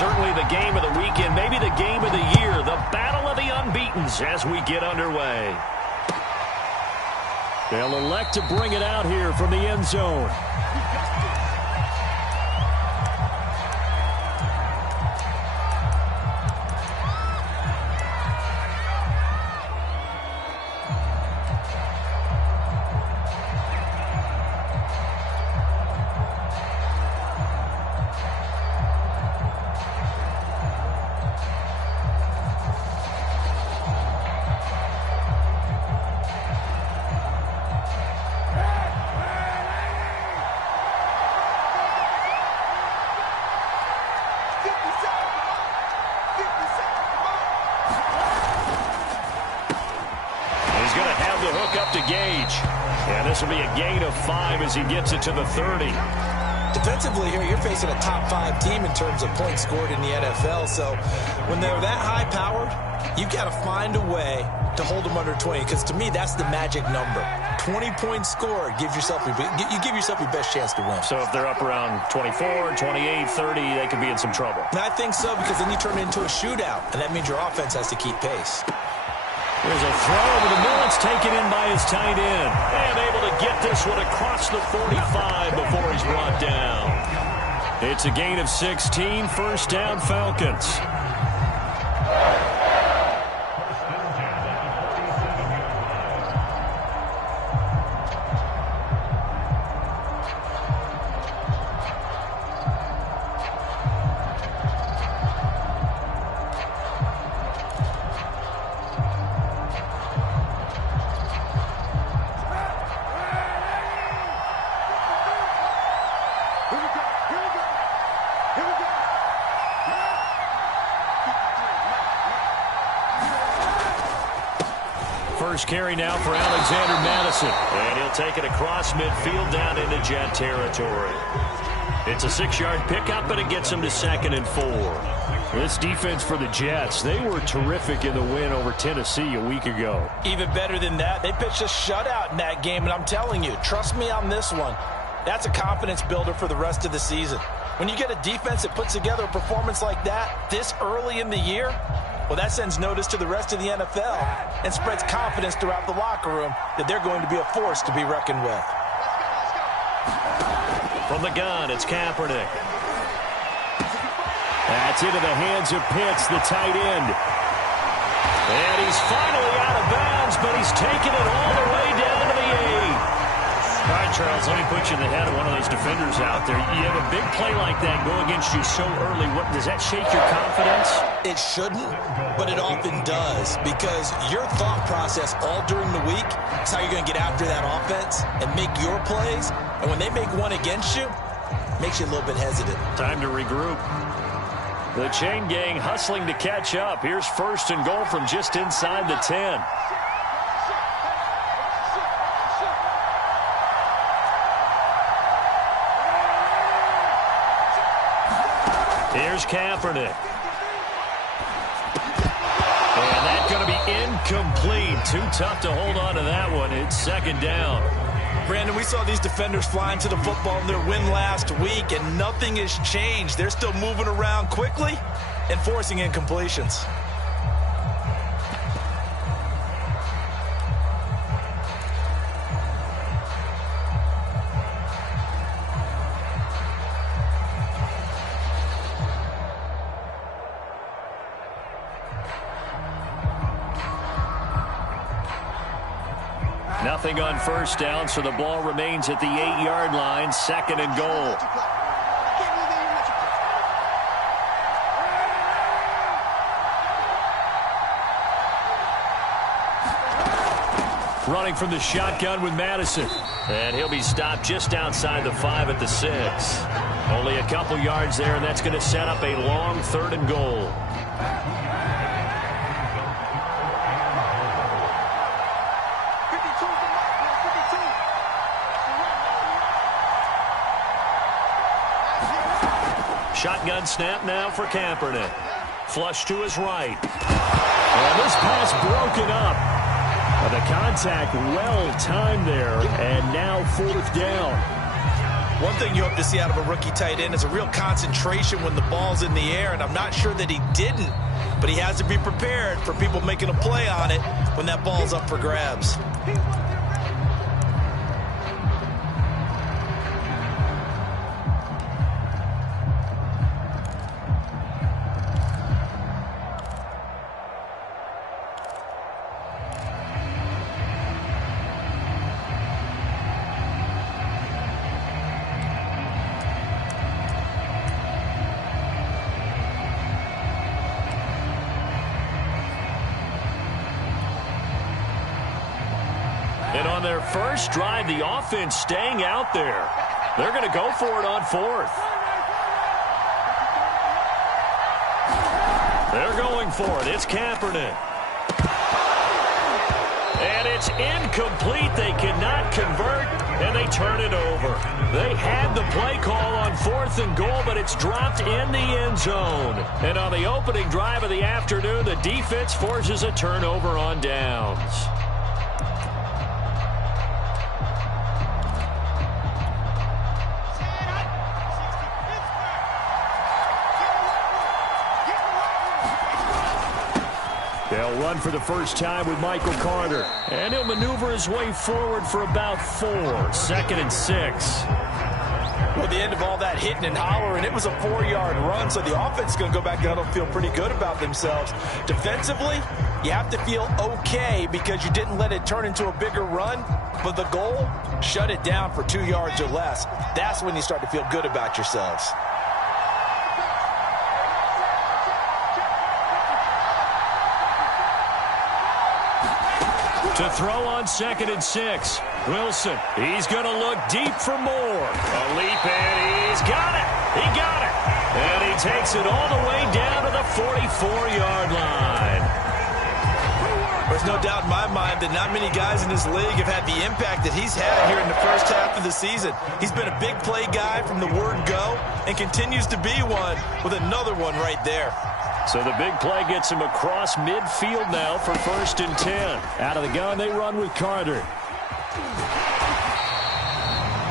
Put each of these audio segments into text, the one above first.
certainly the game of the weekend, maybe the game of the year, the battle of the unbeatens as we get underway. They'll elect to bring it out here from the end zone. This will be a gain of 5 as he gets it to the 30. Defensively here, you're facing a top 5 team in terms of points scored in the NFL. So when they're that high-powered, you've got to find a way to hold them under 20. Because to me, that's the magic number. 20 points scored gives yourself you give yourself your best chance to win. So if they're up around 24, 28, 30, they could be in some trouble. And I think so, because then you turn it into a shootout, and that means your offense has to keep pace. There's a throw over the middle. It's taken in by his tight end. And able to get this one across the 45 before he's brought down. It's a gain of 16. First down, Falcons. First carry now for Alexander Madison. And he'll take it across midfield down into Jet territory. It's a 6-yard pickup, but it gets him to 2nd and 4. This defense for the Jets, they were terrific in the win over Tennessee a week ago. Even better than that, they pitched a shutout in that game, and I'm telling you, trust me on this one, that's a confidence builder for the rest of the season. When you get a defense that puts together a performance like that this early in the year, well, that sends notice to the rest of the NFL and spreads confidence throughout the locker room that they're going to be a force to be reckoned with. From the gun, it's Kaepernick. That's into the hands of Pitts, the tight end. And he's finally out of bounds, but he's taken it all the way down to the 8. All right, Charles, let me put you in the head of one of those defenders out there. You have a big play like that go against you so early. What, does that shake your confidence? It shouldn't, but it often does, because your thought process all during the week is how you're going to get after that offense and make your plays. And when they make one against you, it makes you a little bit hesitant. Time to regroup. The chain gang hustling to catch up. Here's 1st and goal from just inside the 10. Here's Kaepernick. And that's going to be incomplete. Too tough to hold on to that one. It's 2nd down. Brandon, we saw these defenders flying to the football in their win last week, and nothing has changed. They're still moving around quickly and forcing incompletions. Nothing on 1st down, so the ball remains at the 8-yard line, 2nd and goal. Running from the shotgun with Madison. And he'll be stopped just outside the 5 at the 6. Only a couple yards there, and that's going to set up a long 3rd and goal. Shotgun snap now for Kaepernick. Flush to his right. And this pass broken up. The contact well timed there, and now 4th down. One thing you hope to see out of a rookie tight end is a real concentration when the ball's in the air, and I'm not sure that he didn't, but he has to be prepared for people making a play on it when that ball's up for grabs. And on their first drive, the offense staying out there. They're going to go for it on fourth. They're going for it. It's Kaepernick. And it's incomplete. They cannot convert, and they turn it over. They had the play call on 4th and goal, but it's dropped in the end zone. And on the opening drive of the afternoon, the defense forces a turnover on downs. They'll run for the first time with Michael Carter. And he'll maneuver his way forward for about 4. 2nd and 6. Well, the end of all that hitting and hollering, it was a 4-yard run, so the offense is going to go back and feel pretty good about themselves. Defensively, you have to feel okay because you didn't let it turn into a bigger run, but the goal, shut it down for 2 yards or less. That's when you start to feel good about yourselves. To throw on 2nd and 6. Wilson, he's going to look deep for more. A leap, and he's got it. He got it. And he takes it all the way down to the 44-yard line. There's no doubt in my mind that not many guys in this league have had the impact that he's had here in the first half of the season. He's been a big play guy from the word go and continues to be one with another one right there. So the big play gets him across midfield now for 1st and 10. Out of the gun, they run with Carter.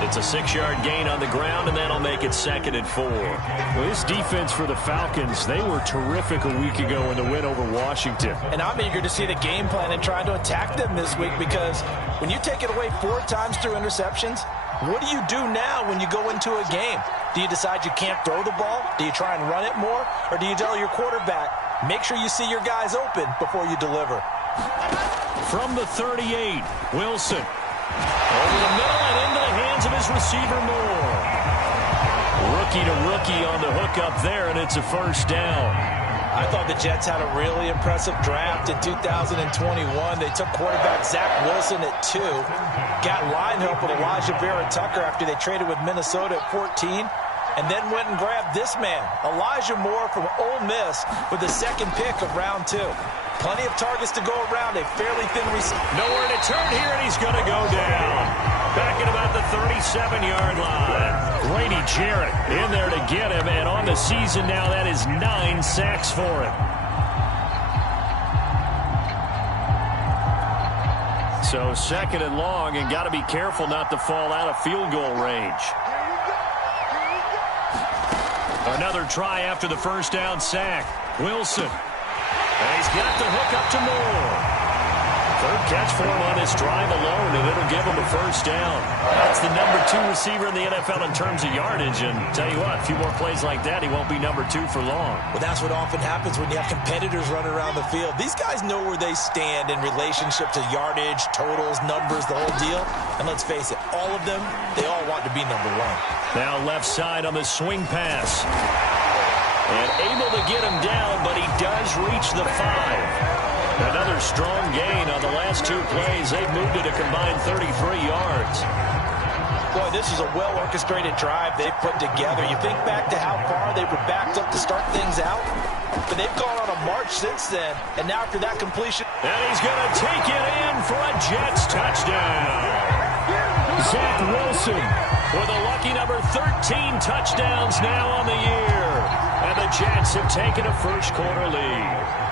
It's a 6-yard gain on the ground, and that'll make it 2nd and 4. Well, this defense for the Falcons, they were terrific a week ago in the win over Washington. And I'm eager to see the game plan and trying to attack them this week because when you take it away 4 times through interceptions, what do you do now when you go into a game? Do you decide you can't throw the ball? Do you try and run it more? Or do you tell your quarterback, make sure you see your guys open before you deliver? From the 38, Wilson. Over the middle and into the hands of his receiver Moore. Rookie to rookie on the hook up there, and it's a 1st down. I thought the Jets had a really impressive draft in 2021. They took quarterback Zach Wilson at 2. Got line help with Elijah Vera-Tucker after they traded with Minnesota at 14. And then went and grabbed this man, Elijah Moore from Ole Miss, with the 2nd pick of round 2. Plenty of targets to go around, a fairly thin receiver. Nowhere to turn here, and he's going to go down. Back at about the 37-yard line. Grady Jarrett in there to get him, and on the season now, that is 9 sacks for him. So 2nd and long, and got to be careful not to fall out of field goal range. Another try after the 1st down sack. Wilson. And he's got the hook up to Moore. 3rd catch for him on this drive alone, and it'll give him a 1st down. That's the number 2 receiver in the NFL in terms of yardage, and tell you what, a few more plays like that, he won't be number 2 for long. Well, that's what often happens when you have competitors running around the field. These guys know where they stand in relationship to yardage, totals, numbers, the whole deal. And let's face it, all of them, they all want to be number 1. Now left side on the swing pass. And able to get him down, but he does reach the 5. Another strong gain on the last 2 plays. They've moved it a combined 33 yards. Boy, this is a well-orchestrated drive they've put together. You think back to how far they were backed up to start things out, but they've gone on a march since then. And now after that completion. And he's going to take it in for a Jets touchdown. Zach Wilson with a lucky number 13 touchdowns now on the year. And the Jets have taken a 1st quarter lead.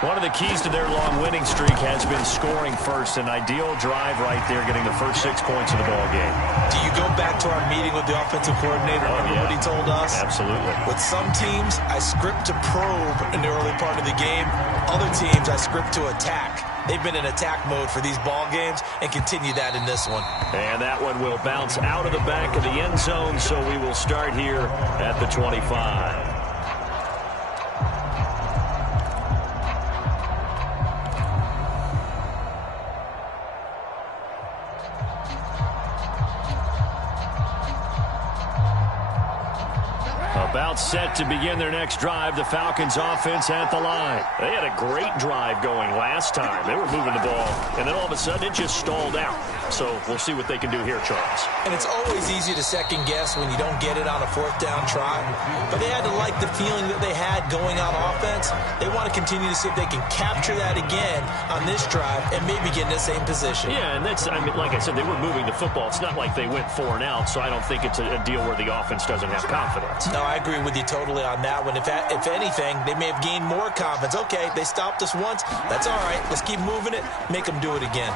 One of the keys to their long winning streak has been scoring first. An ideal drive right there, getting the first 6 points of the ball game. Do you go back to our meeting with the offensive coordinator? Remember what he told us? Absolutely. With some teams, I script to probe in the early part of the game. Other teams, I script to attack. They've been in attack mode for these ball games and continue that in this one. And that one will bounce out of the back of the end zone, so we will start here at the 25. About set to begin their next drive. The Falcons offense at the line. They had a great drive going last time. They were moving the ball, and then all of a sudden it just stalled out. So we'll see what they can do here, Charles. And it's always easy to second guess when you don't get it on a 4th down try. But they had to like the feeling that they had going on offense. They want to continue to see if they can capture that again on this drive and maybe get in the same position. Yeah, and that's, I mean, like I said, they were moving the football. It's not like they went 4 and out, so I don't think it's a deal where the offense doesn't have confidence. No, I agree with you totally on that one. If anything, they may have gained more confidence. Okay, they stopped us once. That's all right. Let's keep moving it. Make them do it again.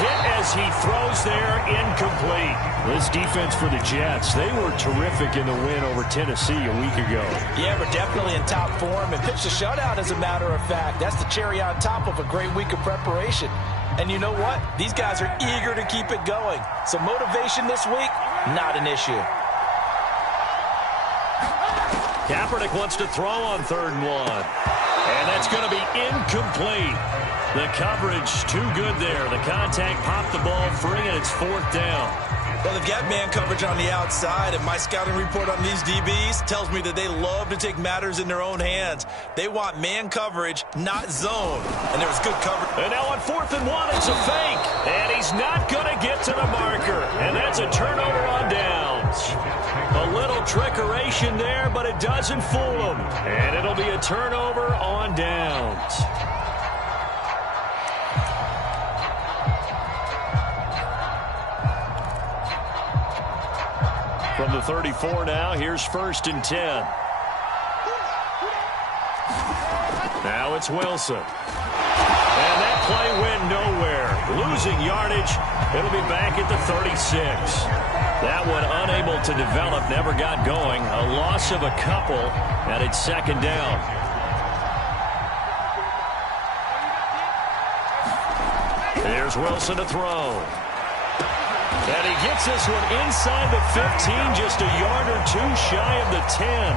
Hit as he throws there, incomplete. This defense for the Jets, they were terrific in the win over Tennessee a week ago. Yeah, we're definitely in top form and pitched a shutout, as a matter of fact. That's the cherry on top of a great week of preparation. And you know what? These guys are eager to keep it going. So motivation this week, not an issue. Kaepernick wants to throw on 3rd and 1. And that's going to be incomplete. The coverage too good there. The contact popped the ball free, and it's 4th down. Well, they've got man coverage on the outside, and my scouting report on these DBs tells me that they love to take matters in their own hands. They want man coverage, not zone. And there was good coverage. And now on 4th and 1, it's a fake. And he's not going to get to the marker. And that's a turnover on downs. A little trickeration there, but it doesn't fool him. And it'll be a turnover on downs. From the 34 now, here's 1st and 10. Now it's Wilson. And that play went nowhere. Losing yardage. It'll be back at the 36. That one unable to develop, never got going. A loss of a couple, and it's 2nd down. Here's Wilson to throw. And he gets this one inside the 15, just a yard or 2 shy of the 10.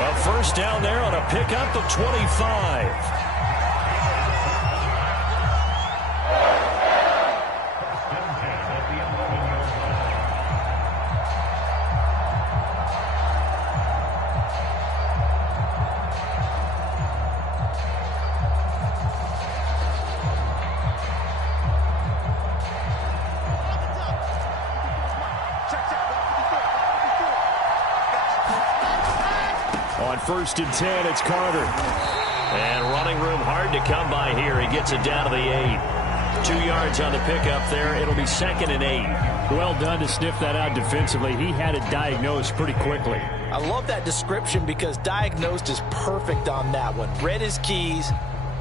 A 1st down there on a pickup of 25. On 1st and 10, it's Carter. And running room hard to come by here. He gets it down to the 8. 2 yards on the pickup there. It'll be 2nd and 8. Well done to sniff that out defensively. He had it diagnosed pretty quickly. I love that description because diagnosed is perfect on that one. Read his keys,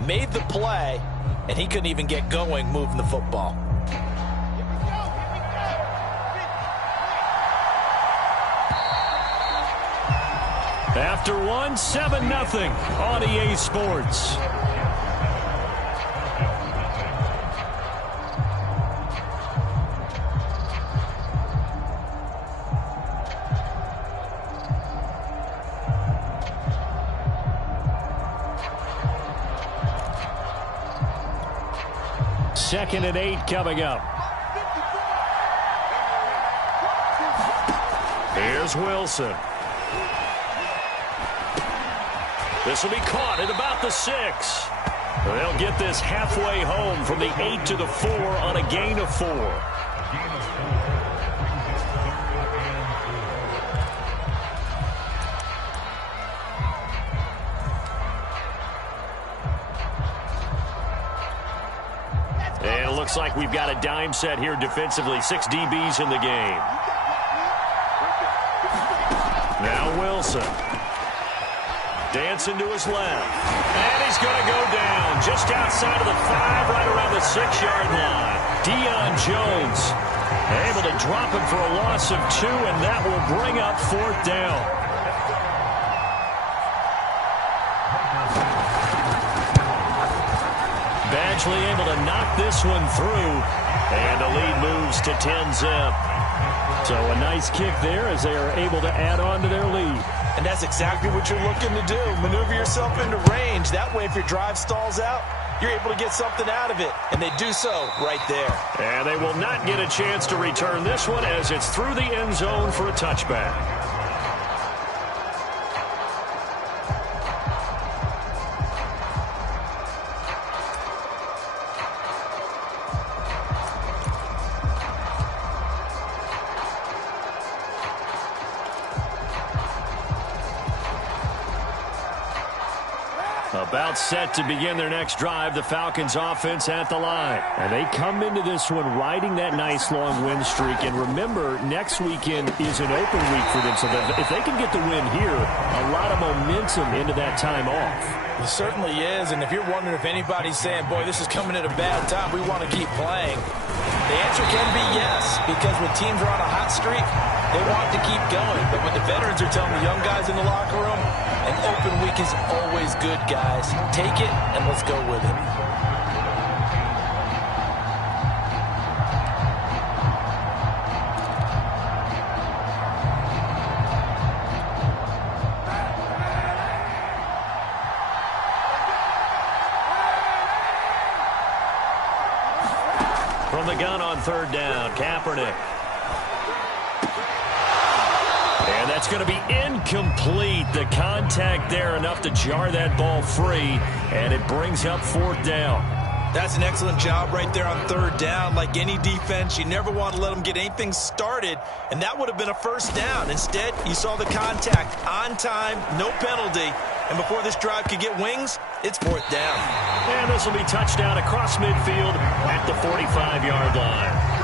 made the play, and he couldn't even get going moving the football. After one, 7-0 on EA Sports. Second and 8 coming up. Here's Wilson. This will be caught at about the 6. They'll get this halfway home from the 8 to the 4 on a gain of 4. And it looks like we've got a dime set here defensively. 6 DBs in the game. Now Wilson. Dancing to his left. And he's going to go down just outside of the 5, right around the 6-yard line. Deion Jones able to drop him for a loss of 2, and that will bring up 4th down. Badgley able to knock this one through, and the lead moves to 10-zip. So a nice kick there as they are able to add on to their lead. And that's exactly what you're looking to do. Maneuver yourself into range. That way, if your drive stalls out, you're able to get something out of it. And they do so right there. And they will not get a chance to return this one as it's through the end zone for a touchback. About set to begin their next drive, the Falcons offense at the line. And they come into this one riding that nice long win streak. And remember, next weekend is an open week for them. So that if they can get the win here, a lot of momentum into that time off. It certainly is. And if you're wondering if anybody's saying, boy, this is coming at a bad time, we want to keep playing, the answer can be yes. Because when teams are on a hot streak, they want to keep going. But when the veterans are telling the young guys in the locker room, an open week is always good, guys. Take it, and let's go with it. From the gun on 3rd down, Kaepernick. And that's going to be incomplete. The contact there enough to jar that ball free, and it brings up 4th down. That's an excellent job right there on 3rd down. Like any defense, you never want to let them get anything started, and that would have been a 1st down. Instead, you saw the contact on time, no penalty, and before this drive could get wings, it's 4th down. And this will be touchdown across midfield at the 45-yard line.